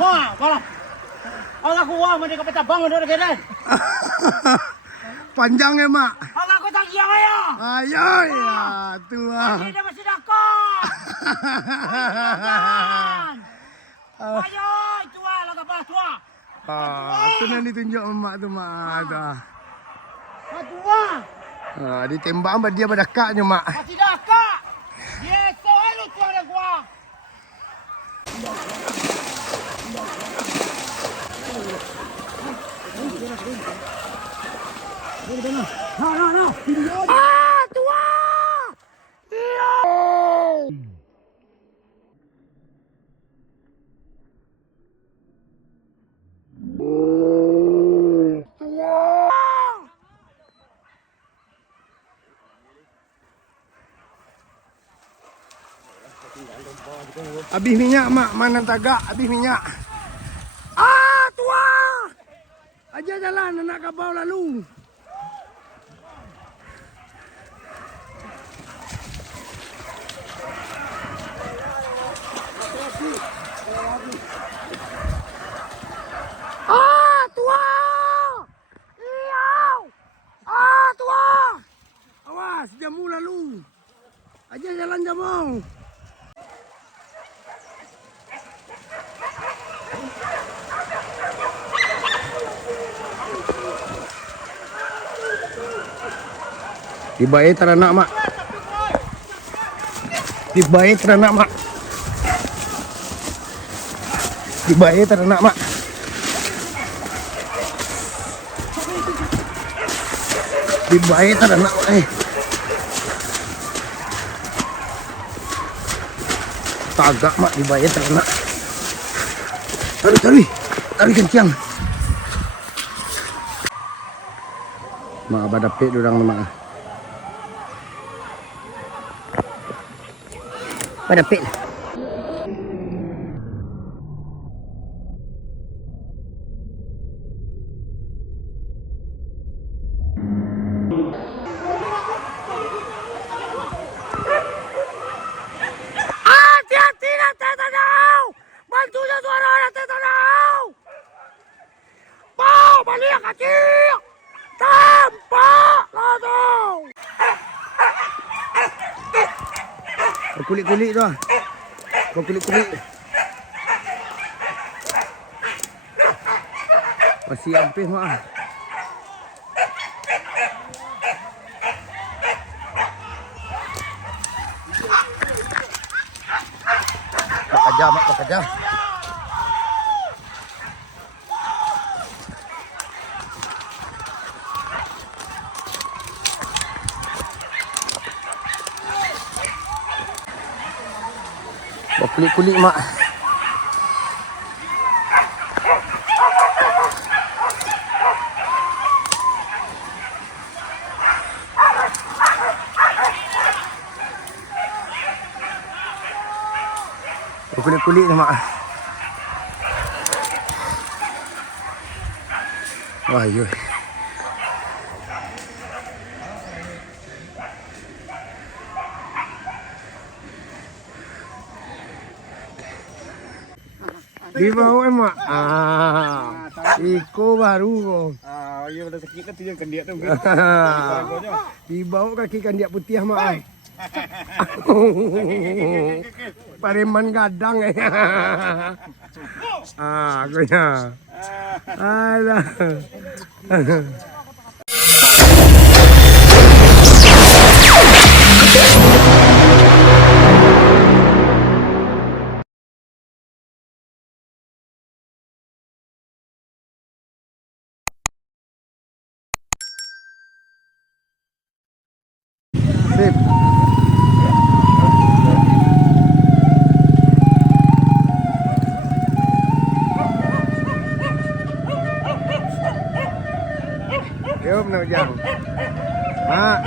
Wah, malah. Aku wah mandi ke petabang ada kedan. Panjang ya, Mak? Aku tak giang ayo. Ayo ya, tua. Ini masih dakar. Ayo, tua lah kapal tua. Itu nanti ditunjuk Mak tu, Mak. Tua. Ditembak sama dia berdakaknya, Mak. Masih dakar. Yes, selalu tua ada gua. No. Tua! Iya! Habis minyak, Mak. Mana tagak? Habis minyak. Tua! Aja jalan, anak kabau lalu. Tua! Iya! Tua! Awas, jamu lalu. Aja jalan jamu. Tiba teranak, Mak. Tiba teranak, Mak. Tiba teranak, Mak. Tiba teranak, Mak. Tagak, Mak. Tiba teranak. Tarik kencang. Mak abad dapet dorang, Mak. Pada pit. Hati-hati nanti tanau. Bantunya suara nanti tanau. Mau balik kecil. Tampak langsung. Kulit-kulit tu. Kau kulit-kulit. Masih habis, Mak. Pak kerja, Mak, pak kerja. Kulit-kulit, Mak. Kulit-kulit tu, Mak. Wah, yo. Di bawah, Mak. Iko baru kau. Iya pada sakit kan tu kandiak tu. Di bawah kaki kandiak putih, Mak. Pareman gadang aku ya. Alah. Sip. Yuk, nak jang. Mak.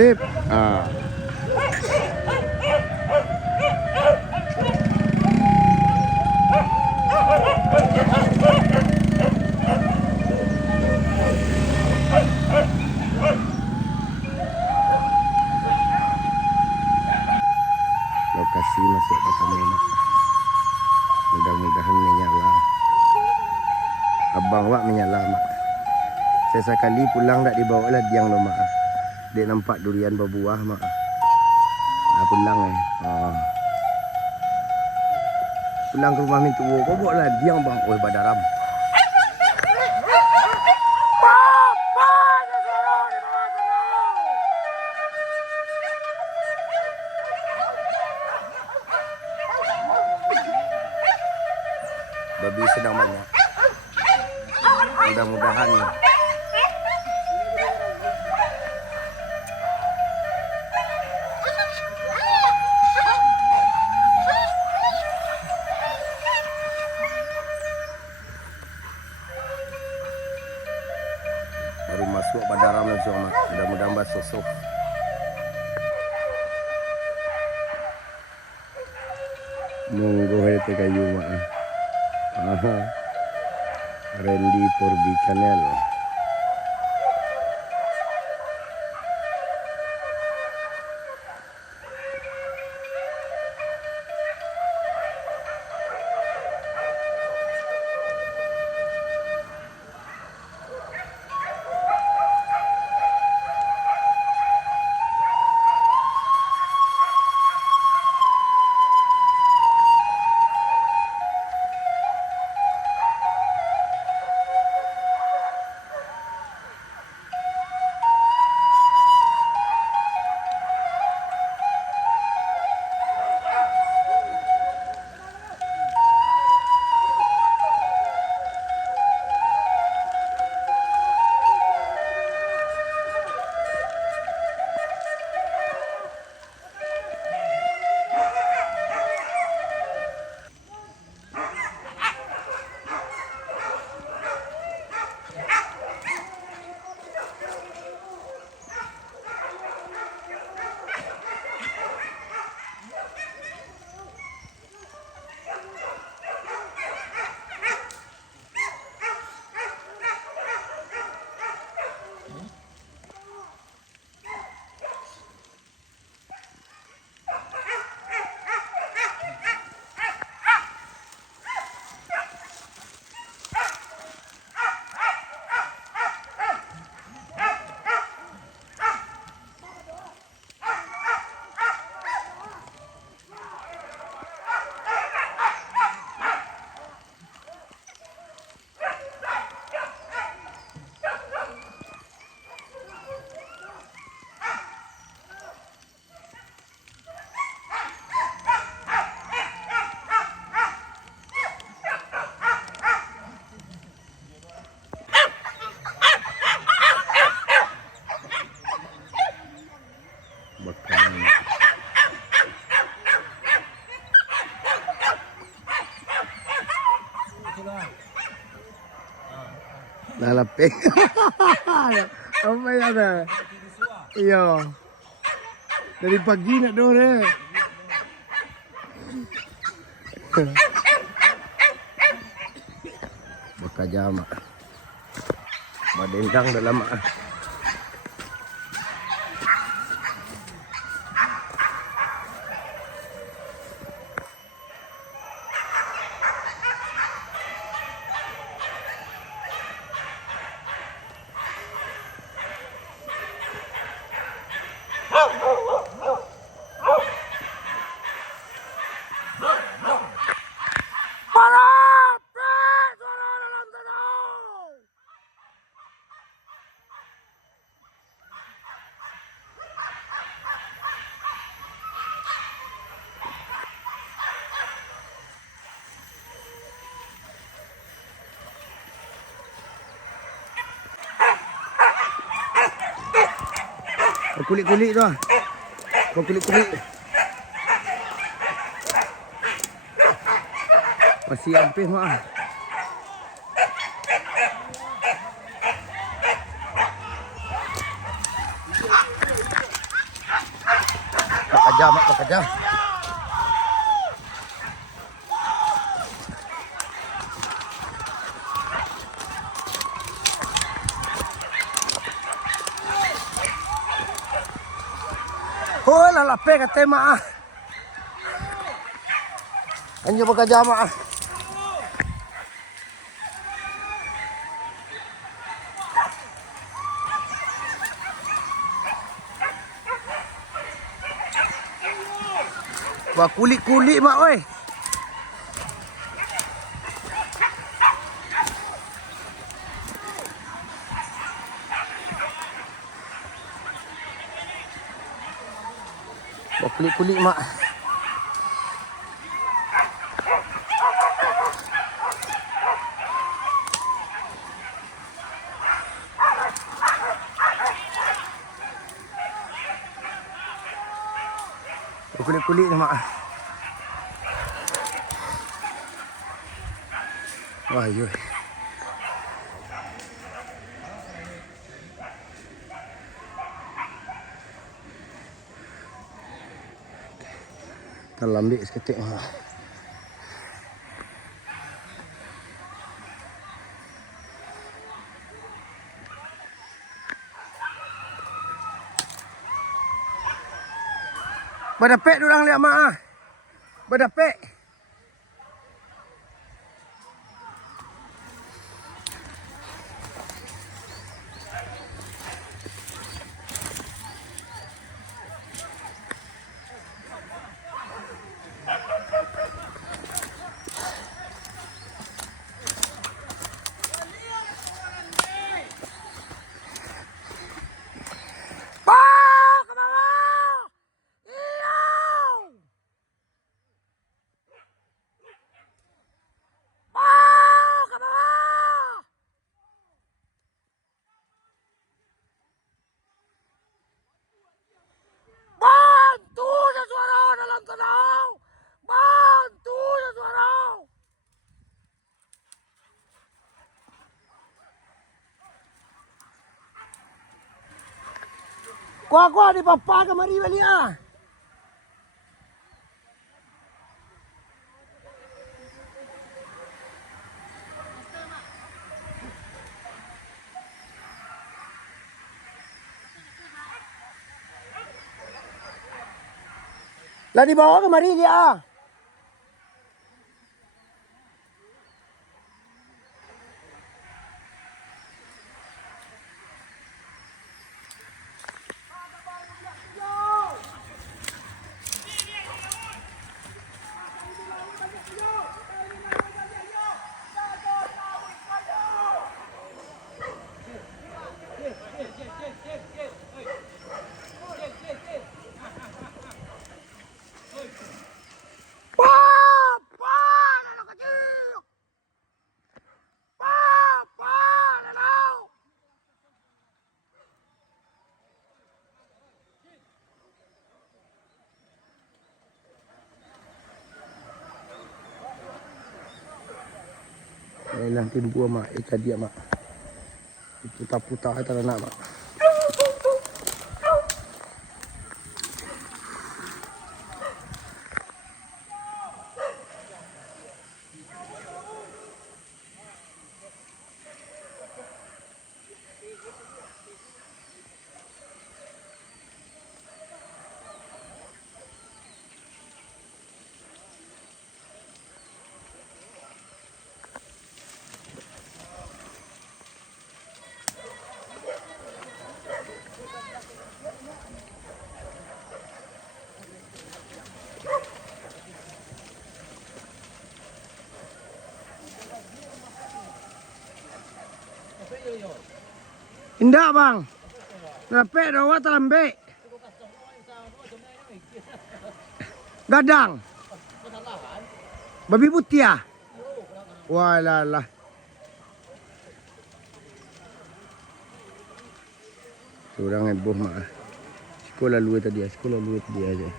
Sip. Ah. Lokasi masih ketemu mak. Mudah-mudahan menyala. Abang wak menyala mak. Saya sekali pulang tak dibawa lah diang lo mak. Dia nampak durian berbuah mak. Pulang pulang ke rumah minta kau bawa lah diang bang. Oi badaram. Babi sedang banyak. Mudah-mudahan baru masuk badaram langsung mak. Mudah-mudahan basah. Monggo itu kayu mak. Aha. Randy Porbi Channel. Lalapik. Apa ya dah? Iya. Dari pagi nak dore. Bakaja mak. Badendang dalam mak. Kulit-kulit tu ah. Kau kulit-kulit. Masih habis mak. Bekerja mak bekerja. Oh lah lape kata mak. Anjo bekerja mak. Wah kulit-kulit mak oi. Wah kulit-kulit mak. Wah kulit-kulit ni mak. Wah yoi. Kita lambik seketik mak. Berdapek dorang lihat mak ah. Berdapek. Kuah-kuah di papa kemari balik ah. Lah dibawa kemari dia ah. Ilang timbu mak, ikan dia mak. Putar-putar kata nak mak. Indah bang. Napek dawa terlembek. Gadang. Babi putih ah. Walah. Orang heboh mak. Sekolah luar tadi aja.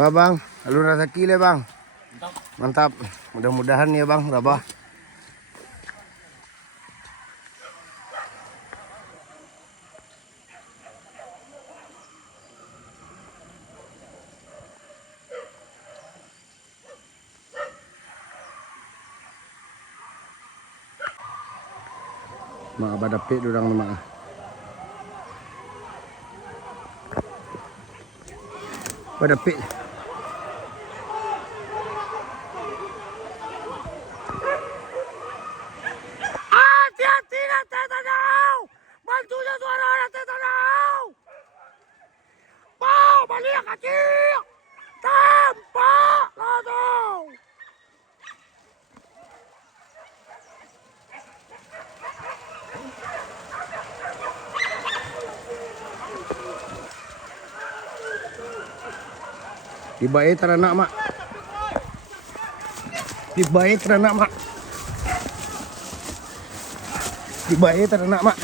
Bang, alur rezeki le bang. Mantap. Mudah-mudahan ya bang, Rabah. Mak badapik dorang tu mak. Badapik. Hati-hati nanti tanau. Bantunya suara nanti tanau. Mau balik kaki. Tampak langsung. Tiba teranak mak. Tiba teranak mak. Tiba teranak mak.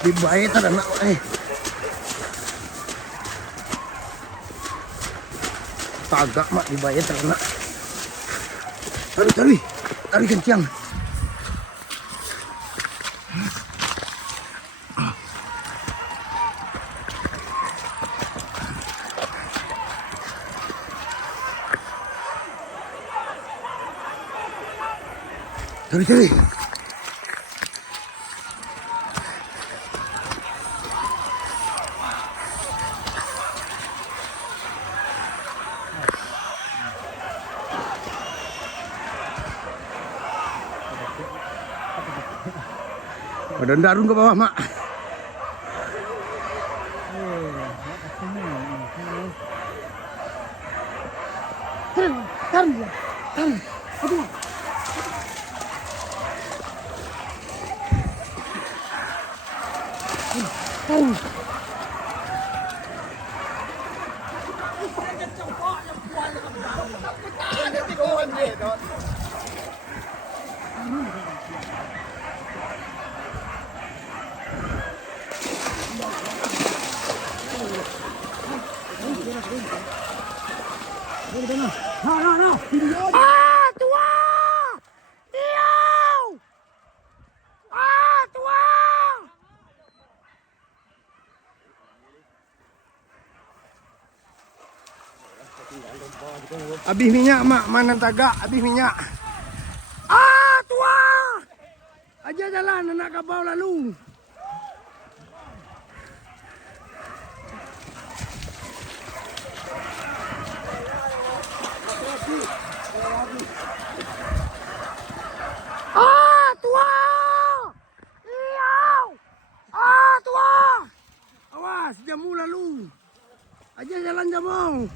Tiba teranak mak. Tagak mak tiba teranak. Tarik kencang. Tarik. Ada darung ke bawah mak. Tarik. Aduh. No. Ah, tua! Iau! Ah, tua! Habis minyak mak, mana tagak habis minyak. Ah, tua! Aja jalan anak kapau lalu. Ah, tua! Iau! Ah, tua! Awas, jamu lalu. Aja jalan jamu.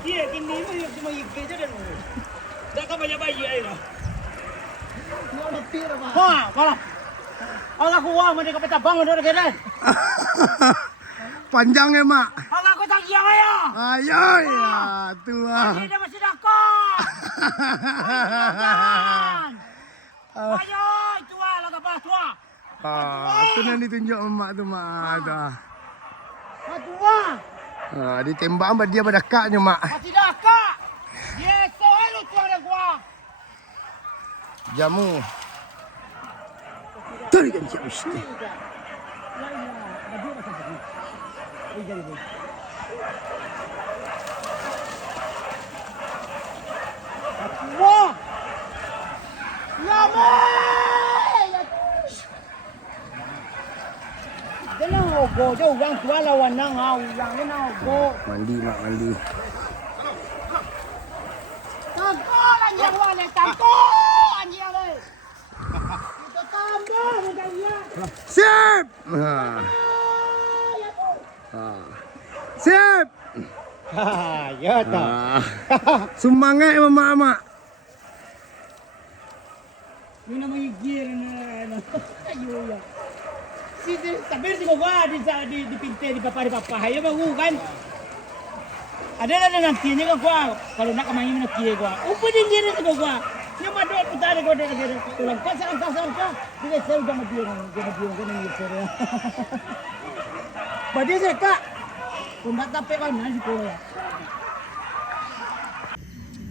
Dia kini cuma ikut je dan. Dah kau banyak bayi air dah. Wah, malah. Allah kuah mana kau petabang ada kedan. Panjang ya mak. Allah kau tak giang ayo. Ayo ya tua. Dia masih dakar. Ayo, tua lah kapal tua. Itu yang ditunjuk emak tu mak. Tua. Ditembak mbak dia berdakaknya mak. Masih dakar. Yes, selalu tua dah gua. Jamu. Tarik kan siap mesti. Wah. Lama. Jangan ogo, jauh orang tua lawan nang orang ni nang ogo. Mandi mak mandi. Tangkol anjing wale, tangkol anjing le. Kita tambah mudah dia. Siap. Siap. Ya tak. Semangat mak. Ni nama igir na. Ayo ya. Si sabar si gua di pintai di papa ayo bangun kan. Ada nantinya kan gua kalau nak main nak kira gua. Umpin dia tu gua. Yang mana dua putar gua ada tulang pasang ka. Dia selalu jangan dia kan ni sore. Badi saya kak. Kumbat tape kan nasi ko.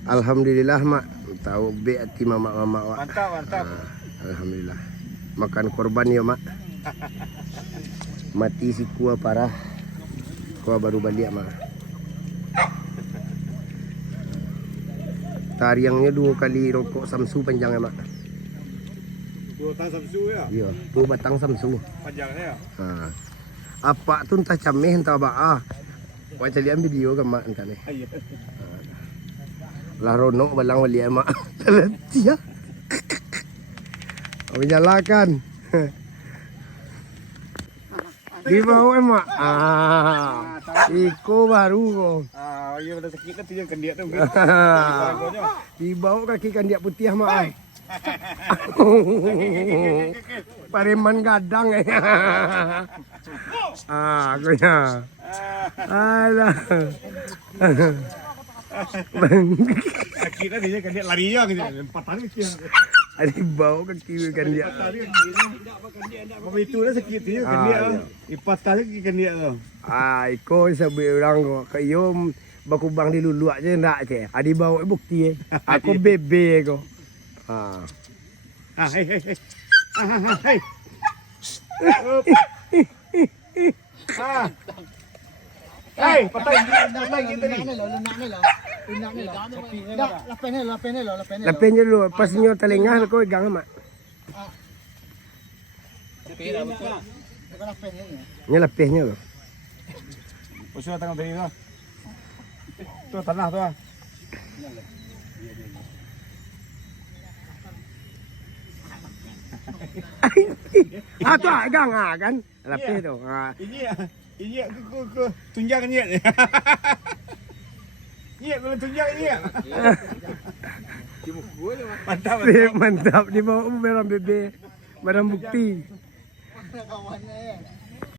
Alhamdulillah mak. Tahu be hati mama wak. Mantap. Alhamdulillah. Makan korban ya mak. Mati si Kua parah. Kua baru balik mah. Tariangnya 2 kali rokok Samsu panjangnya mak. 2 batang Samsu ya. Iya, 2 batang Samsu. Panjangnya ya. Ha. Apa tu entah cameh entah apa. Wah cari video ke mak entah ni. Iya. Lah Rono balang balik mak. Dia. Oh nyalakan. Di bawah mak. Iko baru kau. Iya udah sakit kan dia kan dia tu. Di bawah kaki kan dia putih mak. Pareman gadang aku ya. Alah. Sakit kan dia kan dia lari ya gitu. 4 hari dia. Di bawah kaki kan dia. Apa itu dah sakit dia kan dia. 4 kali kan dia tu. Iko sabi orang ko kayo bakubang diluluak je ndak je. Adi bawa bukti Aku bebe ko. Hei hei hei. Hei. Hei, patay kita ni. Lapin je dulu pas nyo talingah ko igang mak. Nya lapihnya lo. Usul tengah tadi tu. Tu tanah tu. Tu agang kan. Lapih tu. Ini aku tunjang ni. Ni aku tunjang ni. Mantap. Mantap di bawah barang bebe. Barang bukti. Kawannya ya.